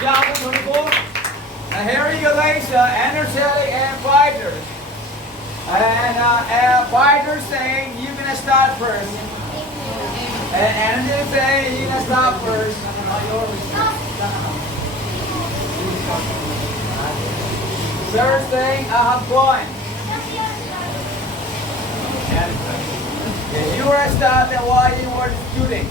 job, 24. Here you go, guys. Energetic and fighters. And fighters saying you're gonna start first. And energetic saying you're gonna start first. Sir saying I have fun. If you were a start, then why you were shooting?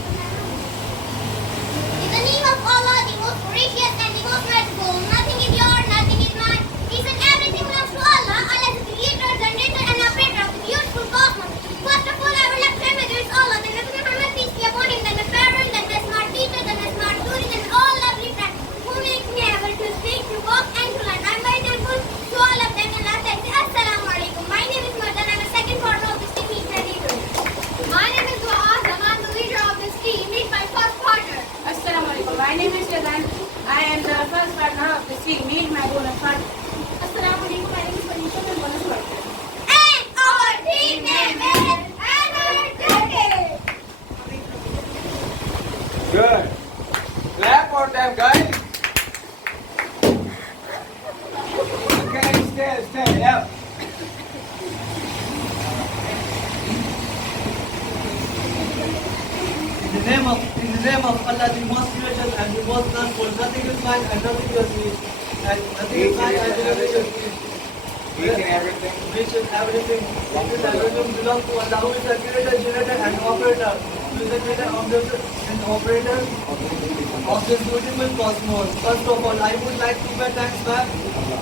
In the name of Allah, the most gracious and the most merciful, nothing is yours, nothing is mine. He said everything belongs to Allah. Allah is the creator, generator, and operator of the beautiful cosmos. First of all, I would like to say whether it's Allah, then Nabi Muhammad, peace be upon him, then my parents, then my smart teacher, then my smart students, and all lovely friends who make me able to speak, to walk, and to learn. I'm very thankful to all of them, and last I say Assalamu alaikum. My name is Madan. I'm a second partner of this team, Meet My Leader. My name is Duaz. I'm the leader of this team, Meet My first partner. Assalamu alaikum. My name is Shazan. I am the first partner of this team. Meet my bonus partner. Assalamu alaikum. My name is Manisha. I'm bonus partner. And our team name is Energetic. Good. Clap for them, guys. Okay, stay. Yep. In the name of Allah, the most gracious and the most merciful, nothing is mine and nothing is his, and nothing is mine and nothing is his. Each and everything. Which is everything. Which is everything belongs to Allah, who is the creator, generator, and operator. Who is the creator and operator of this beautiful cosmos. First of all, I would like to pay thanks my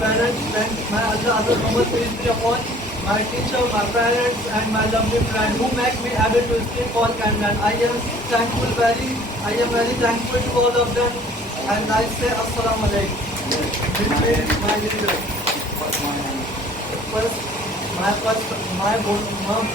parents and my other Muhammad peace be upon my teacher, my parents, and my lovely friend who make me able to speak all and learn. I am very thankful to all of them, and I say Assalamu alaikum. This is my leader. First, my mom.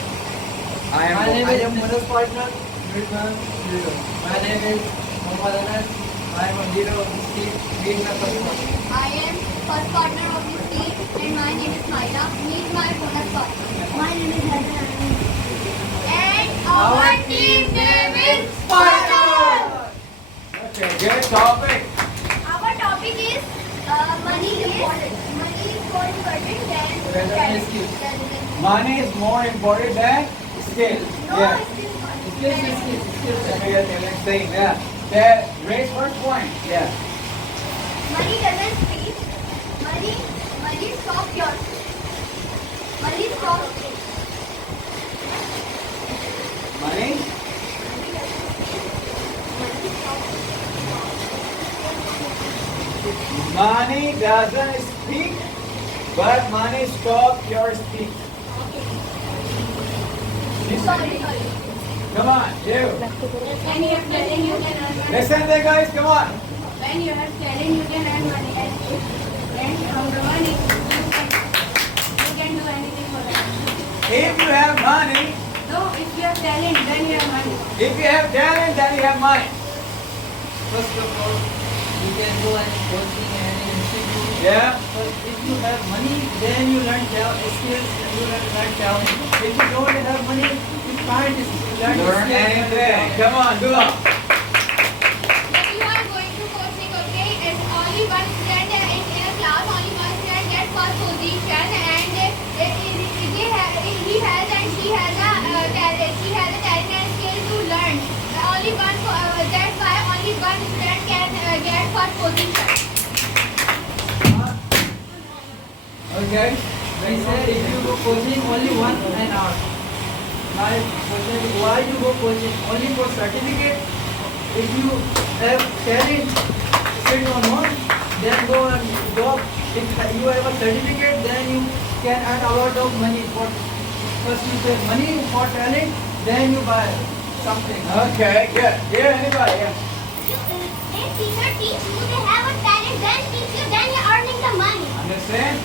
My name is Manoj partner. Meet my leader. My name is Muhammad Anas. I am a leader of this team. Meet my first partner. I am first partner of this team, and my name is Maida. Meet my bonus partner. My name is Heather. And our team name is Spartan. Okay, good topic. Our topic is money is more important than talent. Money is more important than skill. No, Yeah. Skills. Okay, let's say that. That raise first point. Yeah. money doesn't speak. Money stops your. Money stops. Money. Money doesn't speak, but money stops your speech. Sorry. Come on, you. When you have talent, you can earn money. Listen there, guys. Come on. When you have talent, you can earn money. And from the money, you can do anything for that. If you have money, No, if you have talent, then you have money. if you have talent, then you have money. First of all, you can go and coaching and institute. Yeah. But if you have money, then you learn skills and you learn talent. If you don't have money, you can't learn Learn skills. anything. Come on, go on. If you are going to coaching, okay, and only one student in a class, only one student gets first position, and he has and she has a talent and skill to learn. Only one, that's why only one student can get first position. Okay. They said if you go coaching only 1 hour. My question is why you go coaching? Only for certificate? If you have talent, sit on home, then go and job. If you have a certificate, then you can earn a lot of money. First you pay money for talent, then you buy something. Okay, good. Yeah, anybody? Yeah. If teacher teach you, they have a talent, then teach you, then you're earning the money. Understand?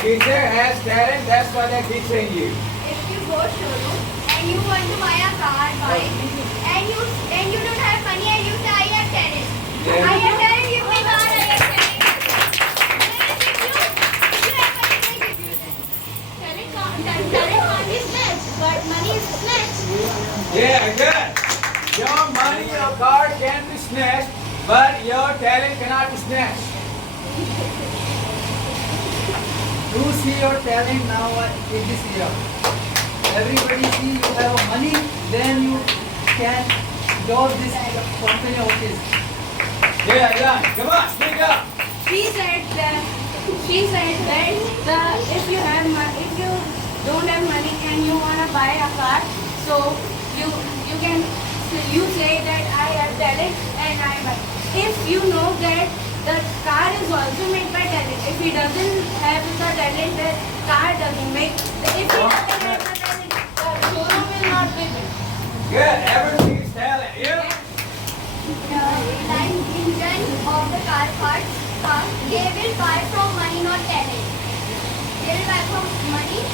Teacher has talent, that's why they're teaching you. If you go showroom and you want to buy a bike, and you don't have money and you say I have talent. Yeah. I have talent, you may buy I have talent. If you have money, they give you that. Talent can't be snatched, but money is snatched. Yeah, good. Your money, your car can be snatched, But your talent cannot be snatched. You see your talent now in this year. Everybody see you have money, then you can job this company office. Yeah. Come on, speak up. She said that if you don't have money and you wanna buy a car, so you can say that I have talent and I buy. If you know that the car is also made by talent, if he doesn't have the talent, the car doesn't make. If he doesn't have the talent, the showroom will not be built. Good. Everything is talent. You? Like engine of the car parts, they will buy from money, not talent. They will buy from money.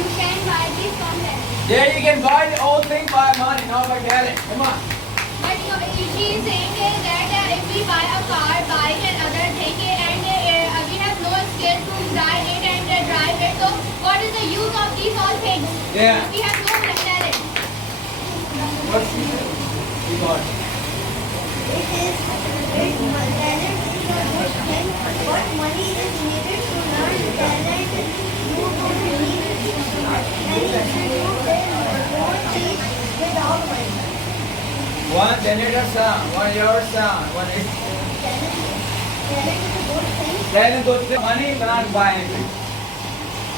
You can buy this from talent. Yeah, you can buy the whole thing by money, not by talent. Come on. But she is saying that if we buy a car, bike and other thing and we have no skill to drive it and drive it, so what is the use of these all things? Yeah. We have no talent. What's she said? You got it. Talent is a good thing, but money is needed to learn talent. You don't need any institute won't teach without money. One janitor son, one your son, one is Talent is a good thing. talent goes to money, cannot buy anything.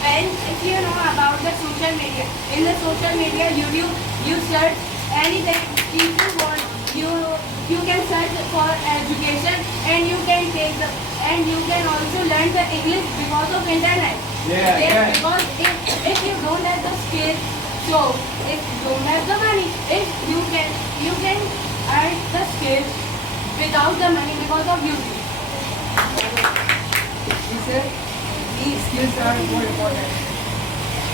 And if you know about the social media, in the social media you search anything if you want, you can search for education and you can also learn the English because of internet. Yeah. Because if you don't have the skill, so if you don't have the money, if you can earn the skill without the money because of YouTube. He said these skills are more important.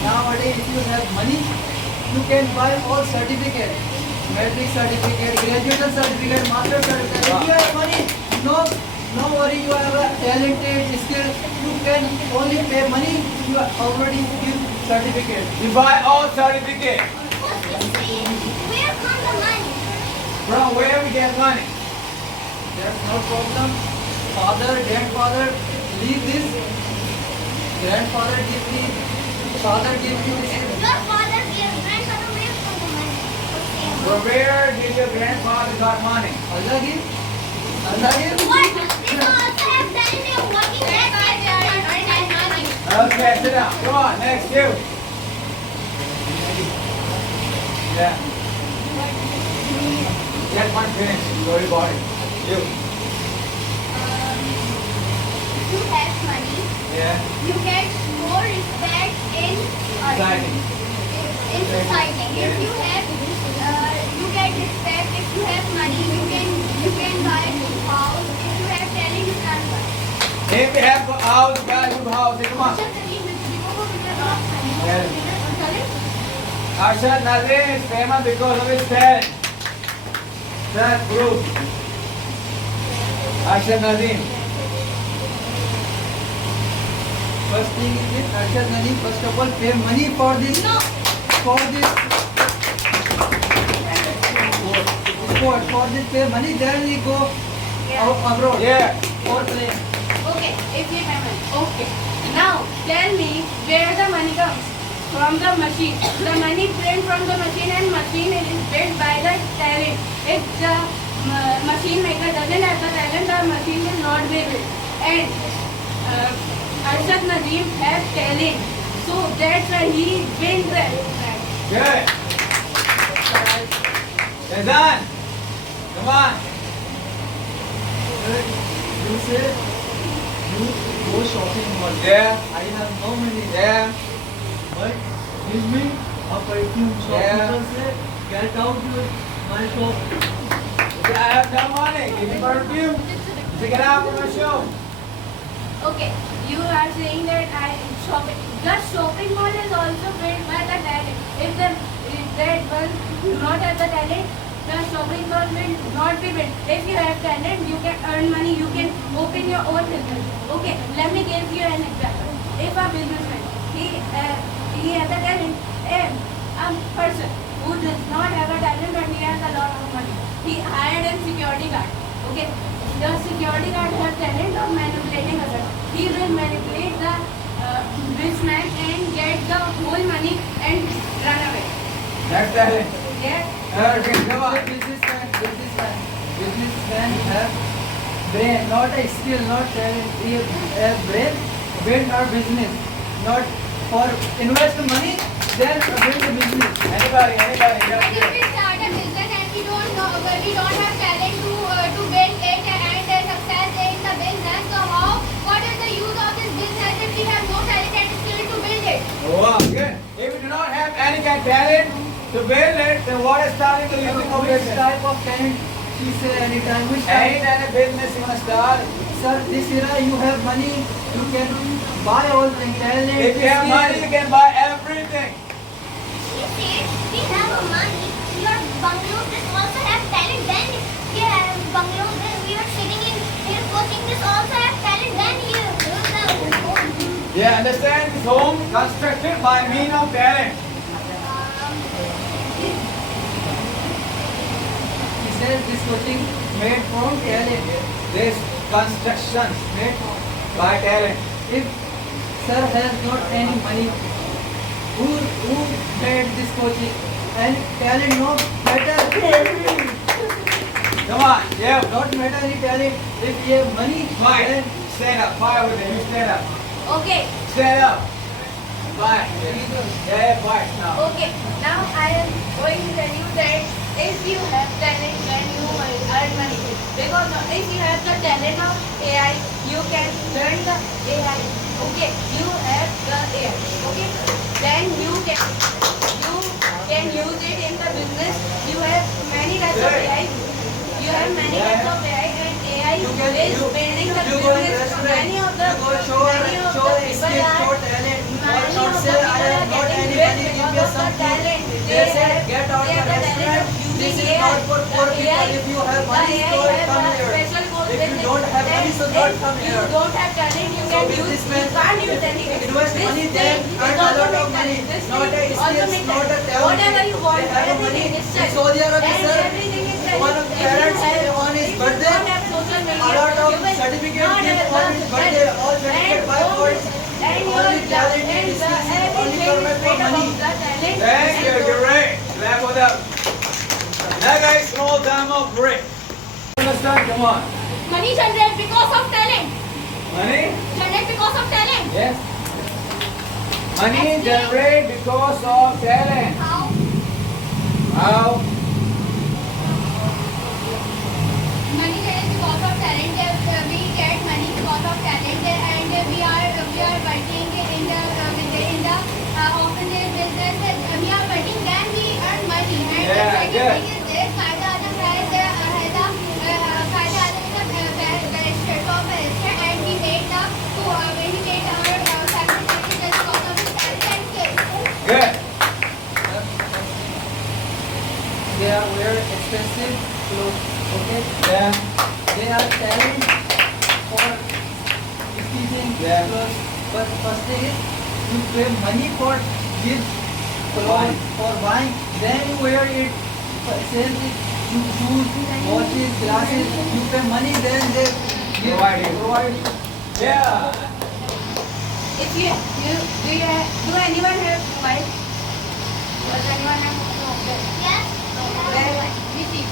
Nowadays, if you have money, you can buy all certificates. Metric certificate, graduation certificate, master certificate. If you have money, no worry, you have a talented skill. You can only pay money, you are already give certificate. You buy all certificate. Where comes the money? From where we get money? That's no problem. Father, grandfather, leave this. Grandfather give me, father give you this. Your father gives grandfather where comes the money? From where did your grandfather got money? Allah give. Allah give. What? They also have talent in working hard and money. Okay, sit down. Come on, next you. Yeah. Get one finish. Sorry about it. You. If you have money, Yeah. you get more respect in Society. society. If you have, you get respect. If you have money, you can buy a good house. If you have talent, you can buy. If we have a house, buy a good house. Come on. Arshad Nazrin is famous because of his talent. That proof. Arshad Nazrin. First thing is Arshad Nadeem, first of all, pay money for this. No. For this. For this pay money, then we go abroad. Yeah. For plane. Okay, if you have money. Okay. Now tell me where the money comes. From the machine. The money print from the machine and machine is built by the talent. If the machine maker doesn't have the talent, the machine will not be built. And Arshad Nadeem has talent. So that's why he wins the Good. Yazan. Come on. You say you go shopping mall. Yeah. I have no money. Yeah. But give me a perfume shop. Yeah. People say, get out your my shop. I have no money. Give me perfume. Take it out from my show. Okay, you are saying that the shopping mall is also built by the talent. If that one do not have the talent, the shopping mall will not be built. If you have talent, you can earn money, you can open your own business. Okay, let me give you an example. If a businessman, he has a talent and a person who does not have a talent but he has a lot of money, he hired a security guard. Okay, the security guard has talent of manipulating others. He will manipulate the businessman and get the whole money and run away. That's talent. Yeah. Okay, come on. Businessman have brain, not a skill, not talent. He have brain, build our business, not for invest money, then build the business. Anybody, But yeah. if we start a business and we don't know, we don't have talent to build it and success in the business, so how? What is the use of this business if we have no talent and skill to build it? Wow, good. If you do not have any kind of talent to build it, then what is starting the using of Which business? type of talent? She say anytime. Which Any type? kind of business you want to start? Sir, this era you have money, you can buy all the talent. If you have skill. money, you can buy everything. She said we have money, your bungalows this also have talent, then we have bungalows where we are sitting in here coaching this also have talent, then you use the Yeah, understand? This home constructed by means of talent. He says this coaching made from talent. This construction Made from. by talent. If sir has not any money, who made this coaching? And talent no matter. Come on, yeah. Not matter any talent. If you have money, Fine. then Stand up. Fire with it. You stand up. Okay. Stand up. Fine. Yeah, fine. Now. Okay, now I am going to tell you that if you have talent, then you will earn money. Because if you have the talent of AI, you can learn the AI. Okay, you have the AI. Okay, then you can use it in the business. You have many types of AI. You have many types of AI, and AI you can is building the you go in business. restaurant, Many of the you go show people skill, are show talent. many Or of not the say people I are have not getting any rich money, give because me of some the talent. food. They say get out they of have the the talent restaurant. of using This is AI. not for poor The people. AI If you have the money, AI so have come a here. special course If with you it. don't have money, so Then don't come if here. you don't have talent, you So can with use. this You man, can't use anything. invest This money, thing then is earn a also lot of make money. talent. This Not a thing also skills, make not a talent. talent. Whatever you want, They have a everything money. is In talent. Saudi Arabia, And sir, everything is talent. one of If you parents have- on his if you birthday, don't have social media, a lot of you will certificate not give have on the his birthday, all talent. certificate by And God. and Only your talent and is the only everything for is for made money. about the talent. Thank you. and Great. Clap for them. Now, guys, small time of break. Understand? Come on. Money generates because of talent. Money? Generate because of talent. Yes. Money generate because of talent. How? How? Money generates because of talent. We get money because of talent, and we are working in the offices, businesses. We are working, then we earn money. And the Yeah, second yeah. thing is this: Qaeda Azam has shop and we made the when we made our sacrifices just because of his talent and skills. Good. They are wear expensive clothes. Okay. Yeah. They are talent for speaking Yeah. clothes. But first thing is you pay money for give clothes for buying. Then you wear it. Same thing. You shoes, watches, glasses. You pay money. Then they give Provide you. Yeah. If do anyone have mobile? Does anyone have mobile? Yes.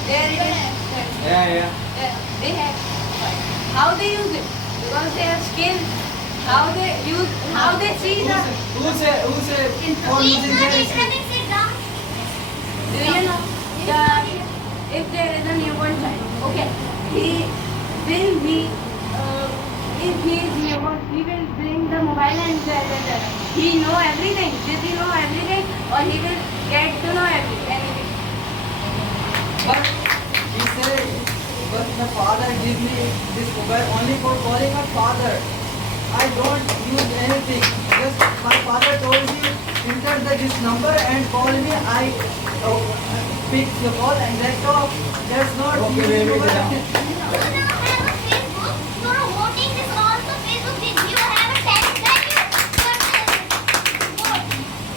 There it is. Yeah. They have. How they use it? Because they have skills. How they see the. Who say for Please using not their interrupt, sit down. Do you know if there is a newborn child? Okay, he will be. If he is newborn, he will bring the mobile and tell. He know everything. Did he know everything, or he will get to know anything? But he said, but the father give me this mobile only for calling a father. I don't use anything. Just my father told me enter this number and call me. I pick the call and that's all. That's not Okay, using baby, mobile. now. You now have a Facebook. You are voting this also Facebook. If you have a talent, then you vote.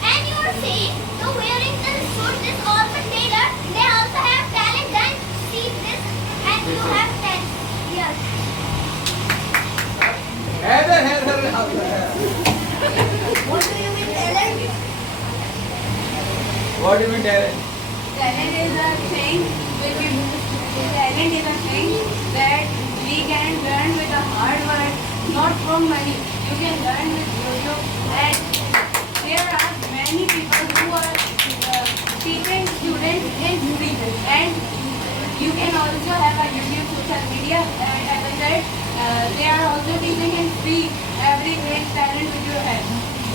And you are saying the wearing this suit, this also tailor. They also have talent. Then see this, and you have talent. media, and as I said, they are also teaching in free every great talent which you have.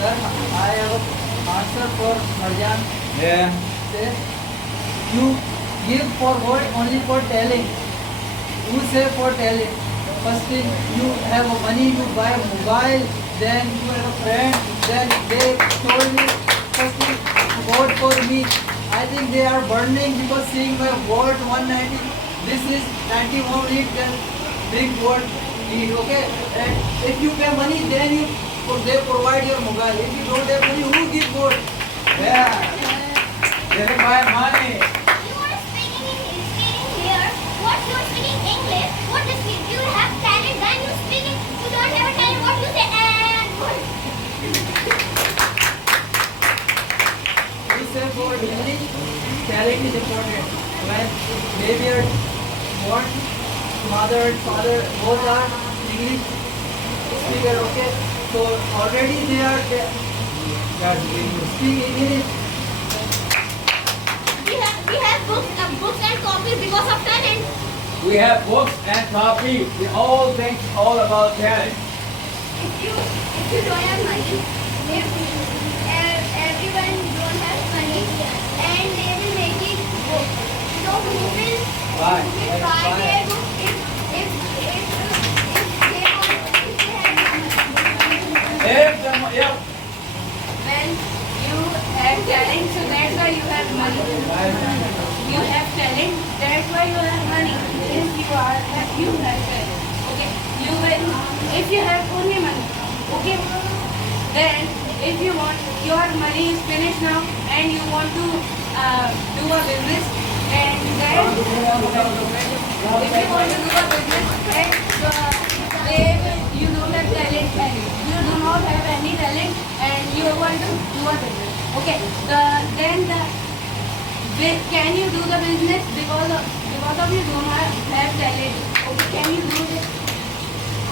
Sir, I have an answer for Marjan. Yeah. Say, you give for what? Only for telling. Who say for telling? First thing, you have money to buy a mobile, then you have a friend, then they told me, first thing, vote for me. I think they are burning because seeing my vote 190, this is 91 lead, then big vote lead, okay? And if you pay money, then they provide your mobile. If you don't have money, who give vote? Yeah. They don't buy money. You are speaking here. What you are speaking English? What is it? You have talent. Then you speaking. You don't have a talent. What you say? And what? We say for English, talent is important. When baby or born, mother and father both are English speaker, okay? So already they are speaking English. We have books and copies because of talent. We have books and copies. We all think all about talent. If you don't have money, if everyone don't have money, and they will make it book. So who will Why? buy their book if they have money? If When you have talent, so that's why you have money. You have talent, that's why you have money. If you have talent, okay, you will. If you have only money, okay, then if you want, your money is finished now, and you want to do a business, and then if you want to do a business, and you don't have talent, and you do not have any talent, and you want to do a business, okay, can you do the business because of you don't have talent, okay, can you do this?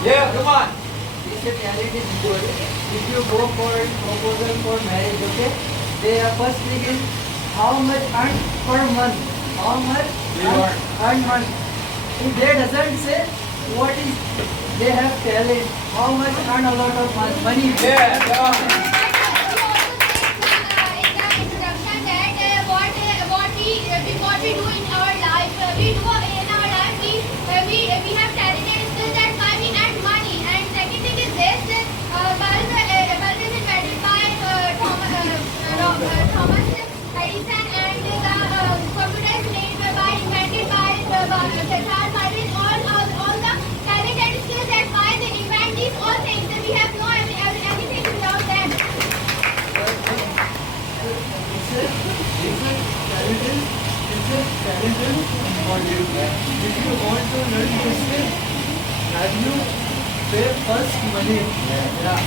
yeah, come on. This talent is good. If you go for a proposal for marriage, okay, they are first thing is how much earn per month. How much You earn month. If they doesn't say what is they have talent, how much earn a lot of money. Yeah, come on. What we do in our life, we have talented skills, that's why we earn money. And second thing is this, bulb is invented by Thomas Edison, and the computer is invented by Charles Darwin. All the talented skills, that's why they invent these all things. And we have no anything without them. If you want to learn this skill, have you pay first money? Yeah.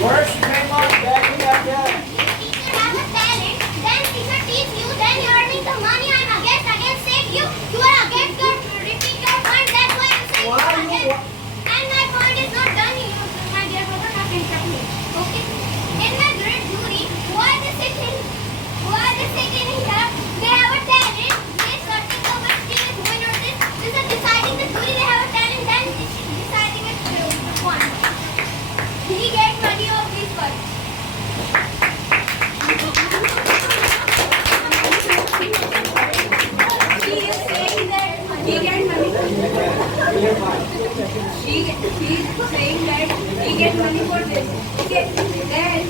First, pay money, then you have talent. If teacher have a talent, then teacher teach you, then you are earning the money. I'm against it. You are against your repeat your point. That's why I'm saying Why you against. And my point is not done. My dear brother, not interrupt me. Okay. In my great jury, why they sitting here? They have a talent. They searching for what skill is going on this. This is deciding the jury. They have a talent. Then deciding it one. He gets money of this one. She is saying that he get money. She is saying that he get money for this. Okay, then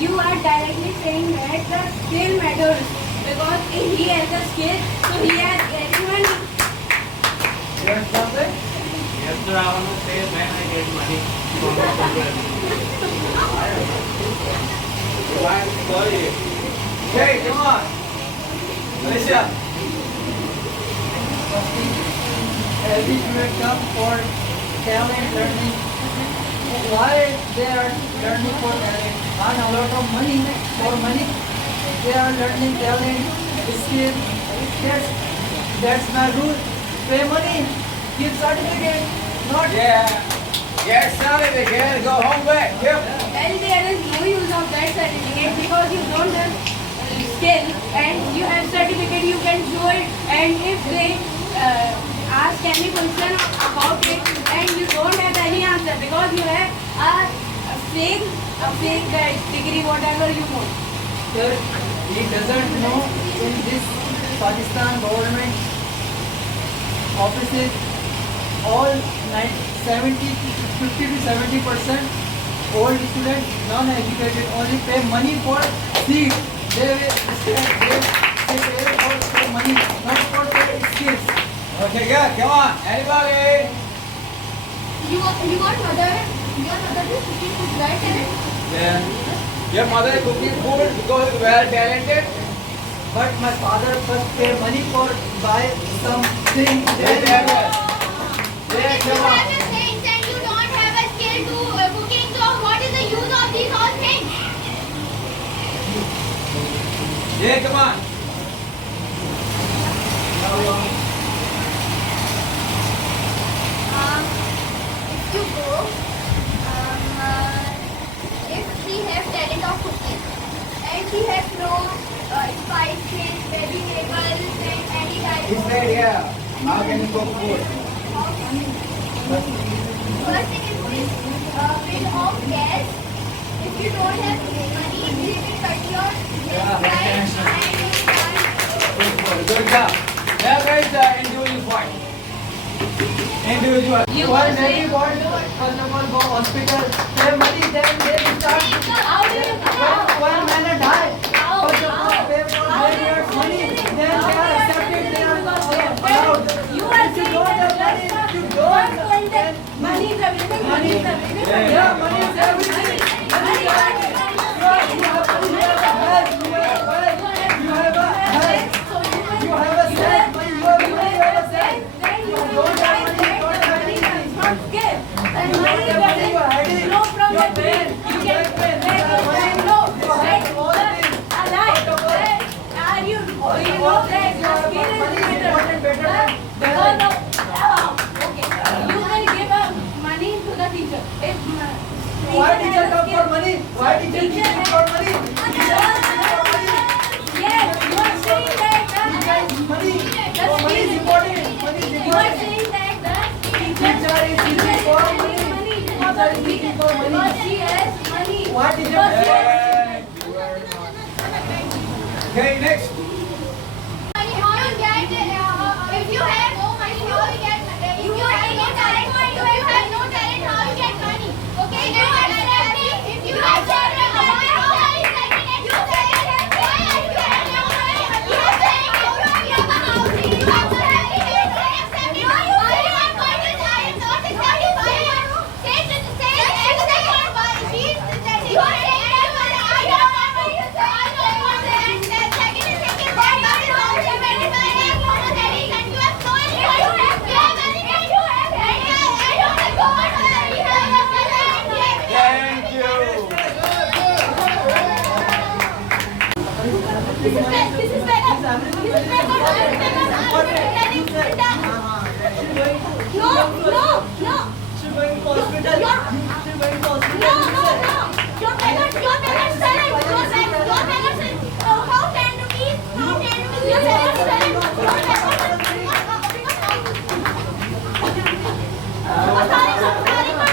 you are directly saying that the skill matters because if he has a skill, so he has getting money. You understand? Yes, sir, I want to say when I get money from the children. I'm sorry. Okay, come on. Alicia. Every student come for talent learning. Why they are learning for talent? Earn a lot of money for money. They are learning talent, skill. That's my rule. Pay money, give certificate. Not Yeah. Get certificate, go home back. Yep. Well, there is no use of that certificate because you don't have skill and you have certificate, you can show it, and if they ask any question about it and you don't have any answer because you have a fake degree, whatever you know. Sir, he doesn't know in this Pakistan government offices all 50 to 70% old students, non-educated, only pay money for seats. They pay for money, not for their skills. Okay, good. Come on. Anybody? Your mother is cooking food, right? Yeah. Your mother is cooking food because you are talented. But my father first pay money for buy something. Very Then well. If Yeah, you come on. have the things and you don't have a skill to cooking, so what is the use of these all things? Yeah, come on. If you go, if he has talent of cooking and he has no spices, vegetables and any type He's of right here. How can you cook food? first thing is this bill of gas. If you don't have money, they will cut your gas price and you can't. Good job. Now guys, individual point. Individual. You why were many saying, want first of all go hospital, pay money, then they start. how do you When man die, How? first of all pay for their money, then they are accepted, they are allowed. You are If you saying don't have that money, just if you one don't, point that money is everything, money is everything. yeah, money is everything. Money is everything. You have a health, you have a health, you have a sense, you have a sense. You don't have money, you don't have anything. No problem. You can no. Are you know that your skill is better? Because of okay, you will give money to the teacher. If Why teacher come for money? Why teacher teaching for money? yes, you are saying that Money. Money is important. Money is you are important. saying that the Teacher is teaching for money. Teacher is teaching for money because she has money. Why teacher? Because she has Thank you very much. Okay, next. If you have no money, how you get money? If you have no talent, how you get money? Okay, if you have talent, if you have talent, how are you getting it? You talent, why are you getting your money? You have talent, you have a house, you have talent, you have accepted. No, you are going to die, not accepted by you. Say you are saying that I don't want to use it. I don't want it. And second is thinking that God is also very bad. And you have so many money. You have anything you have. I don't want to go on to that. You have Thank you. This is better. This is better. This is better. No. She going to hospital. She going to hospital. No. Your parents talent. Your parents how 10 rupees? How 10 rupees? Your parents talent. Thank you very much.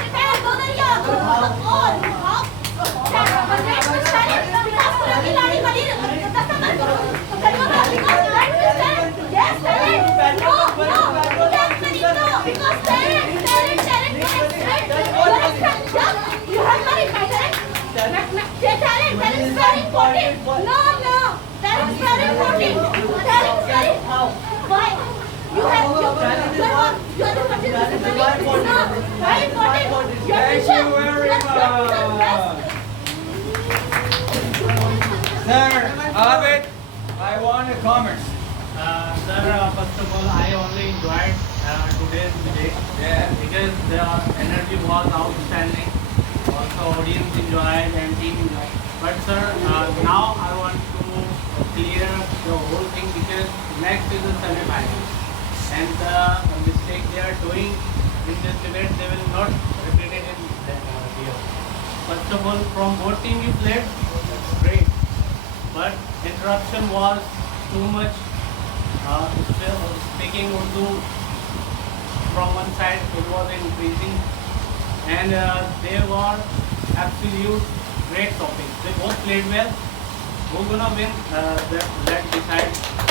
Sir, Abid, I want a comments. Sir, first of all, I only enjoyed today's debate Yeah. because the energy was outstanding. Also, audience enjoyed and team enjoyed. But sir, now I want to clear the whole thing because next is the semi-final, and the mistake they are doing in this debate, they will not repeat it in here. First of all, from both team you played great, but interruption was too much. Speaking Urdu from one side it was increasing, and they were absolute great topics. They both played well. Who's gonna win? That decides